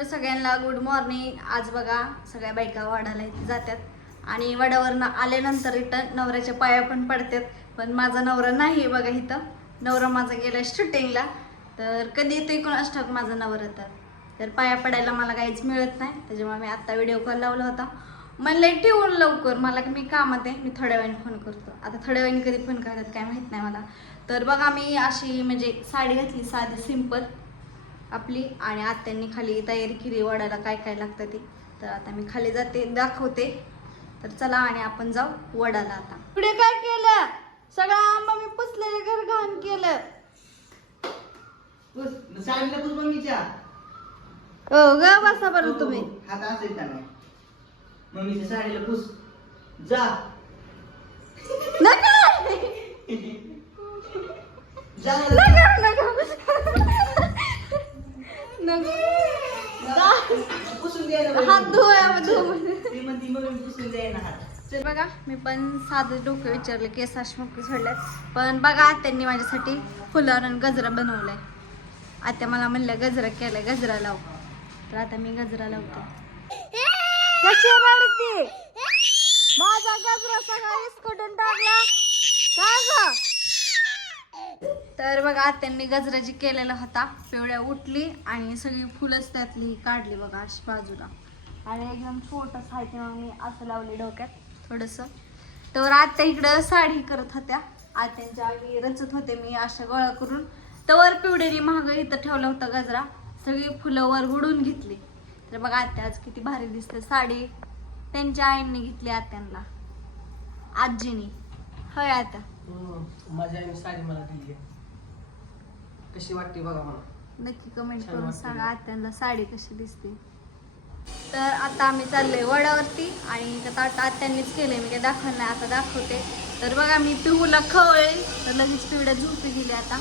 तर सगळ्यांना good morning आज बघा सगळ्या बायका वाढायला इथे जातात आणि वडावरनं आल्यानंतर रिटर्न नवऱ्याच्या पाया पण पडतात पण माझा नवरा नाही बघा इथं. नवरा माझा गेला शूटिंगला तर कधी येतो कोणाच ठाक माझा नवरा तर? तर पाया पडायला मला काहीच मिळत नाही. त्याच्यामुळे मी आत्ता व्हिडिओ कॉल लावला होता. म्हणलं ठेवून लवकर. मला मी कामात आहे. मी थोड्या वेळाने फोन करतो. आता थोड्या वेळाने कधी फोन करतात काय माहीत नाही मला. तर बघा मी अशी म्हणजे साडी घातली साधी सिंपल आपली आणि आत्यांनी खाली तयारी केली वडाला काय काय लागतं ते. तर आता मी खाली जाते दाखवते. तर चला आणि आपण जाऊ वडाला आता. पुढे काय केलं? सगळं आंबा मी पुसलेलं घर घाण केलं हो ग बसा बरं तुम्ही. हात असेल का नाही? मम्मीच्या साडीला पुस. जा. नका! जा नका नका नका पुसून द्यायला हात धुया धुव ती म्हणती मम्मी पुसून द्यायला हात तर बघा मी पण साधं डोकं विचारलं केस अशमुक सोडल्यात पण बघा त्यांनी माझ्यासाठी फुलं आणि गजरा बनवलाय. आता मला म्हणलं गजरा केलाय गजरा लाव. तर आता मी गजरा लावते. कशी रडती माझा गजरा सगळा विस्कटून टाकला. तर बघा त्यांनी गजरा जी केलेला होता पिवळ्या उठली आणि सगळी फुलंच त्यातली काढली बघा अशी बाजूला. आणि एकदम छोटस आहे तेव्हा मी असं लावले डोक्यात. थोडंसं. तर आत्या इकडं साडी करत होत्या. आत्यांच्या आधी रचत होते मी अशा गोळा करून. तवर पिवडेरी महाग इथं ठेवला होता गजरा. सगळी फुलं वर उडून घेतली. तर बघा आत्या आज किती भारी दिसते साडी. त्यांच्या आईने घेतली आत्यांना. आजीनी. होय आता माझ्या आईने साडी मला दिली. कशी वाटते बघा मला. नक्की कमेंट करून. सांगा आत्यांना साडी कशी दिसते. तर आता आम्ही चाललोय वडावरती आणि आता ताट आत्यांनीच केले मी काय दाखवलं नाही आता दाखवते. तर बघा मी पिहूला खवळे तर लगेच पिवड्या झोपी गेली आता.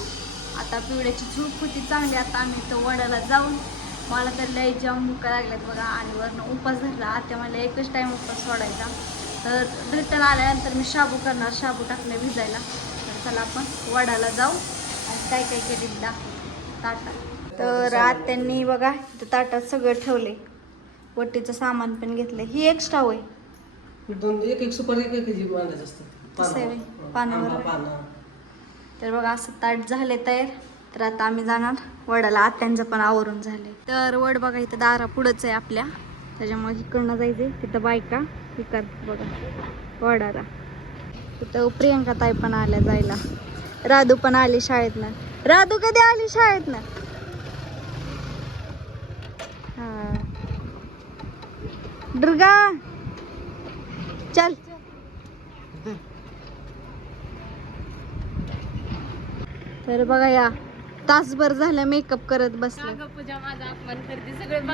आता पिवड्याची झोप होती चांगली आता आम्ही तो वडाला जाऊन मला तर लय जाम भुका लागल्यात बघा. आणि वरनं उपास धरला आता मला एकच टाईम उपास सोडायचा. तर रिटर्न आल्यानंतर मी शाबू करणार शाबू टाकले भिजायला. तर चला आपण वडाला जाऊ आणि काय काय केले दाखव ताटात तर आत्यांनी बघा ताटात सगळं ठेवले वटीचं सामान पण घेतलं ही एक स्टाव आहे दोन एक एक सुपारी एक एक जी बांधायचं असतं. तसं आहे? पानावर. पानावर. आंबा, पानं. तर बघा असं ताट झाले तयार. तर आता आम्ही जाणार वडाला. आत्यांचं पण आवरून झाले तर वड बघा इथं दारा पुढंच आहे आपल्या. त्याच्यामुळे इकडनं जायचंय. तिथं बायका इकड बघा वडाला. तिथं प्रियंका ताई पण आल्या जायला. राधू पण आली शाळेतनं. राधू कधी आली शाळेतनं? हा. दुर्गा चल. तर बघा या तासभर झालं मेकअप करत बसले.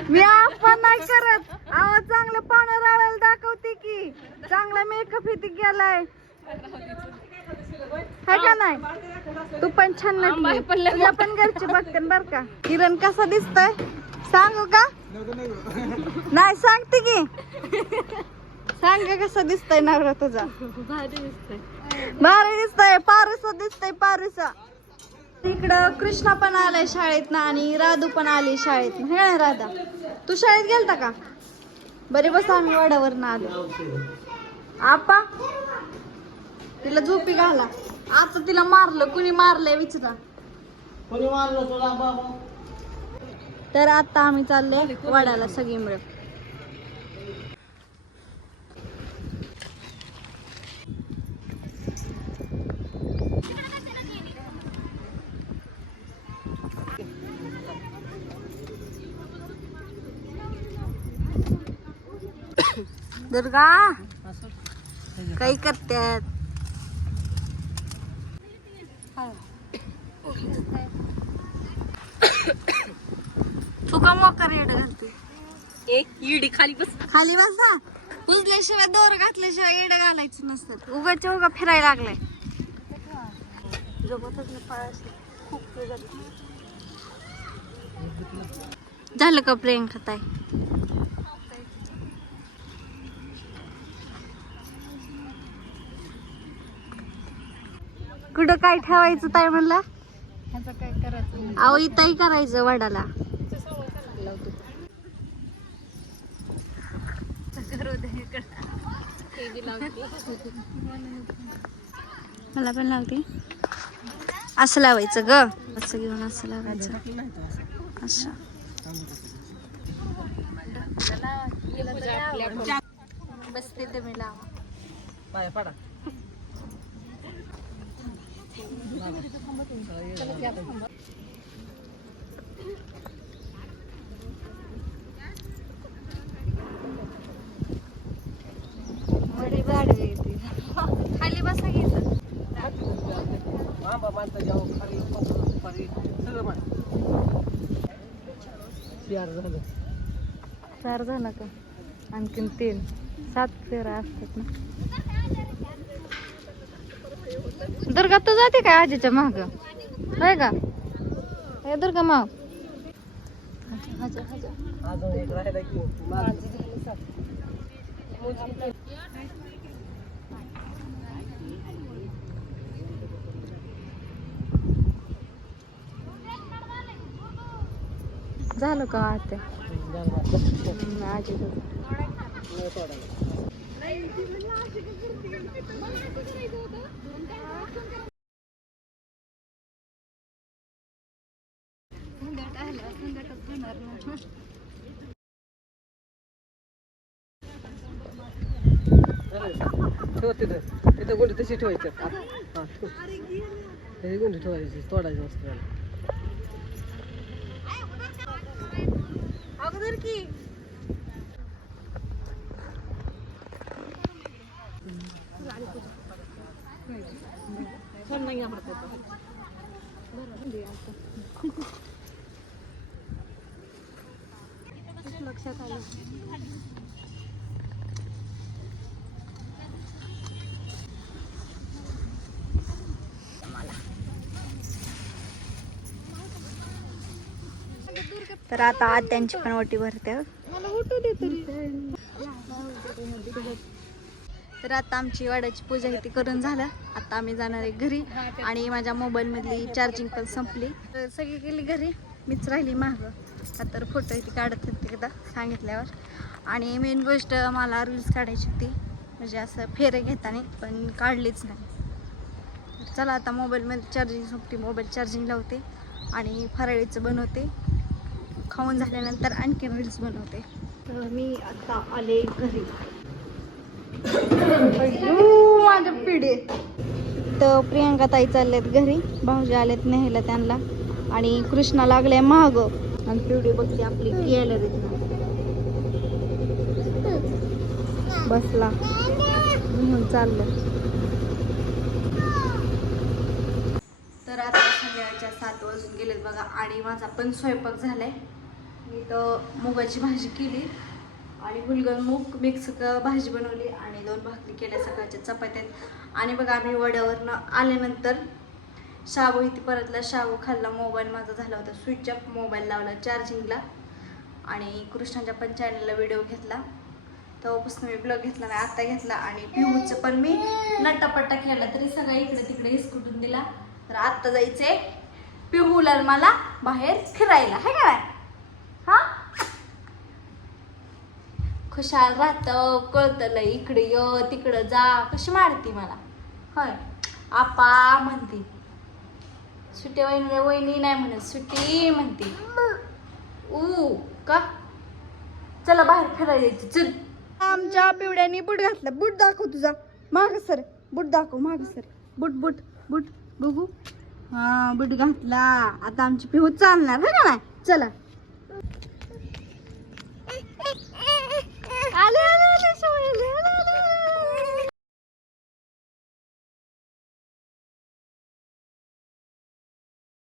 मी आपण नाही करत. आवाज चांगलं पानं राळायला दाखवते की. चांगला मेकअप इथे गेलाय. है का नाही? तू पण छान तुझ्या पण घरचे बघते बर का. किरण कसा दिसतोय? सांगू का? नाही सांगते की. सांग कसा दिसतोय नवरा तुझा? भारी दिसतोय. पारुसा दिसतोय पारुसा. इकडं कृष्णा पण आलाय शाळेत ना आणि राधू पण आली शाळेत हे ना राधा. तू शाळेत गेलता का? बरे बस आम्ही वाड्यावर ना आलो. आपा तिला झोपी घाला. आता तिला मारलं कुणी मारलंय विचारा. कोणी मारलं तुला बाबा? तर आता आम्ही चाललोय वाड्याला सगळी मिळून दुर्गा काही करतात तू का मोकार येड घालते इडी खाली बस. खाली बस ना पुजल्याशिवाय दोर घातल्याशिवाय येडं घालायचं नसतं. उगाच्या उगा फिरायला लागलाय. झाली. का प्रियंका ताई? कुठं काय ठेवायचं ताई म्हणला? अहो इथंही करायचं वडाला. मला पण लावते. असं लावायचं ग. असं घेऊन असं लावायचं. असं. बसते ते मी लावा. पाय पडा. बसा घेत जाऊ चार झालं चार झाला का? आणखीन तीन. सात फेरा असतात ना. दुर्गा तू जाते काय आजीच्या माग? होय का? हे दुर्गा माव. अजून एक राहिला की माझं झालं का आत्या झालं. ठेव तिथं. तिथं गुंडी तशी ठेवायचं. हा हा, गुंडी ठेवायची तोडायची असते अगोदर की लक्षात आलं तर आता आत्यांची पण ओटी भरते. तर आता आमची वाड्याची पूजा इथे करून झालं आता आम्ही जाणार आहे घरी आणि माझ्या मोबाईलमधली चार्जिंग पण संपली. तर सगळी गेली घरी. मीच राहिली मागं. तर फोटो इथे काढत होते एकदा सांगितल्यावर. आणि मेन गोष्ट मला रील्स काढायची होती. म्हणजे असं फेरे घेताना पण काढलीच नाही. चला आता मोबाईलमध्ये चार्जिंग संपली. मोबाईल चार्जिंग लावते आणि फराळीचं बनवते. खाऊन झाल्यानंतर आणखी रील्स बनवते. तर मी आता आले घरी. माझ्या पिढे. तर प्रियांका ताई चाललेत घरी. भाऊजी आलेत न्यायला त्यांना. आणि कृष्णा लागलाय महाग आणि पिवडी बघते आपली गॅलरीत बसला. म्हणून चाललं. तर आता संध्याकाळच्या सात वाजून गेलेत बघा. आणि माझा पण स्वयंपाक झालाय. मी तर मुगाची भाजी केली आणि हुलगण मूग मिक्स भाजी बनवली आणि दोन भाकरी केल्या सकाळच्या चपात्यात. आणि बघा आम्ही वड्यावरनं आल्यानंतर शाबू इथे परतला. शाबू खाल्ला मोबाईल माझा झाला होता. स्विच ऑफ मोबाईल लावला चार्जिंगला आणि कृष्णाच्या पण चॅनलला व्हिडिओ घेतला. तेव्हापासून मी ब्लॉग घेतला नाही आत्ता घेतला. आणि पिहूचं पण मी नट्टापट्टा केला तरी सगळं इकडे तिकडे हिसकुटून दिला. तर आत्ता जायचंय पिहूला मला बाहेर फिरायला. है का खुशाल राहतं कळतं लय इकडे य तिकडं जा. कशी मारती मला? होय. आपा म्हणते. सुटे वहिनी वहिनी नाही म्हणत सुटी म्हणते. ऊ का? चला बाहेर फिरायला जायचं चल. आमच्या पिवड्याने बूट घातला. बूट दाखव तुझा. माग सर. बूट दाखव माग सर. Boot boot boot. बघू. हा बुट घातला. आता आमची पिहू चालणार हा ना चला. Ale ale ale şöyle ale ale.